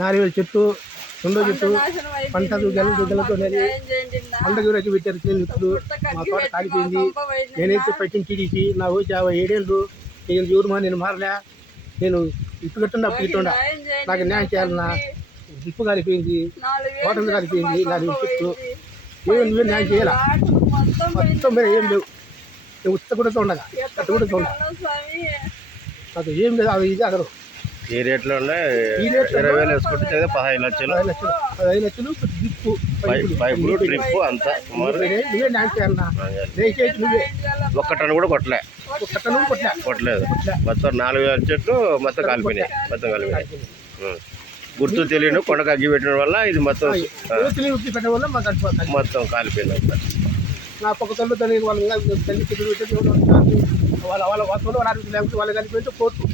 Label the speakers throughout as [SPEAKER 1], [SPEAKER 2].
[SPEAKER 1] నాలుగు చెట్టు రెండో చెట్టు పంట. దుగ్గలు దుగ్గలతో. పంట గురించి పెట్టారు చెల్లుతులు మా తోట కాలిపోయింది నేనైతే పెట్టిన టీడీపీ నా వయసు యాభై ఏడేళ్ళు. నేను ఎవరు మా నేను మారలే. నేను ఇటు కట్టుండ అప్పుడు ఇట్టుండ. నాకు న్యాయం చేయాలన్నా. ఉప్పు కాలిపోయింది. తోట మీద కాలిపోయింది.
[SPEAKER 2] కొంప
[SPEAKER 1] చెట్టు. ఏమి నువ్వే న్యాయం చేయాల?
[SPEAKER 2] మొత్తం
[SPEAKER 1] మీద ఏం లేవు. నేను ఉత్త కూడా ఉండగా
[SPEAKER 2] ఎట్ట
[SPEAKER 1] అట్టు కూడా
[SPEAKER 2] స్వామి.
[SPEAKER 1] నాకు ఏం లేదు అది ఇది అదరు
[SPEAKER 3] ఈ రేట్లో ఇరవై వేలు వేసుకుంటే పదహైదు లక్షలు.
[SPEAKER 1] పది లక్షలు. పదహైదు లక్షలు దిప్పు
[SPEAKER 3] పై- పైపులు. ట్రిప్ అంతా
[SPEAKER 1] నువ్వే దయచేసి నువ్వే
[SPEAKER 3] ఒక్క టన్ను కూడా కొట్టలే.
[SPEAKER 1] ఒక కట్టను కొట్టలే.
[SPEAKER 3] కొట్టలేదు. మొత్తం నాలుగు వేల చెట్లు మొత్తం కాలిపోయినాయి. మొత్తం కాలిపోయినాయి. ఉం. గుర్తు తెలియని కొండకు అగ్గి పెట్టడం వల్ల ఇది మొత్తం
[SPEAKER 1] పెట్టడం వల్ల
[SPEAKER 3] మొత్తం కాలిపోయింది.
[SPEAKER 1] నా పక్క తల్లి తల్లి వాళ్ళ తల్లి? వాళ్ళ వాళ్ళ వాళ్ళ లేకపోతే వాళ్ళ కలిపితే కోర్టు.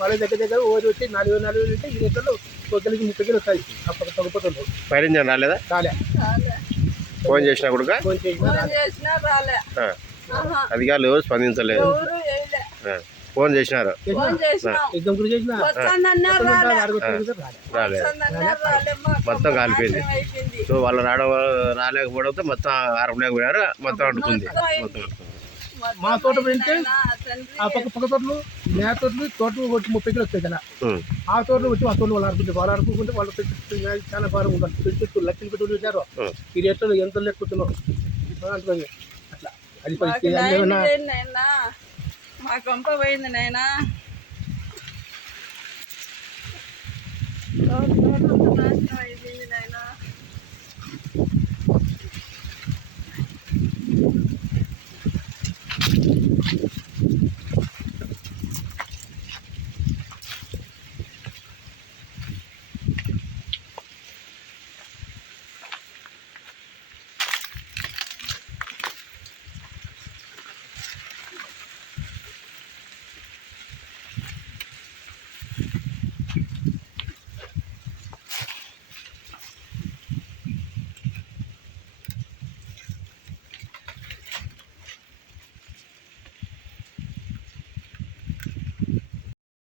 [SPEAKER 1] వాళ్ళ దగ్గర దగ్గర ఓడి వచ్చి నాలుగు వేలు నాలుగు వేలు అంటే ఈ రేట్లో తొగ్గిలికి ముప్పై వేలు వస్తాయి. పక్క తగ్గిపోతుంది
[SPEAKER 3] పైరింజన్ రాలేదా?
[SPEAKER 1] రాలే.
[SPEAKER 3] ఫోన్ చేసినా కూడా
[SPEAKER 1] ఫోన్ చేసినా రాలే.
[SPEAKER 3] అధికారులు ఎవరు స్పందించలేదు. ఫోన్ చేసినారు. మొత్తం కాలిపోయింది. సో వాళ్ళు రావడం రాలేకపోవడంతో మొత్తం ఆరపలేకపోయారు మొత్తం అడ్డుకుంది. మొత్తం.
[SPEAKER 1] మా తోట పెంటే ఆ పక్క పక్క తోటలు మే తోటలు తోటలు వచ్చి ముప్పై కిలో వస్తాయి కదా. ఆ తోటలు వచ్చి ఆ తోటలు వాళ్ళు ఆడుకుంటారు వాళ్ళు ఆడుకుంటే వాళ్ళు పెట్టి చాలా బాగా ఉంటారు. పెట్టి లక్షలు పెట్టి పెట్టారు
[SPEAKER 3] ఉం.
[SPEAKER 1] ఈ రేట్లో ఎంత లెక్కుతున్నారు. అట్లా. అది
[SPEAKER 2] మా కొంప పోయింది నాయనా.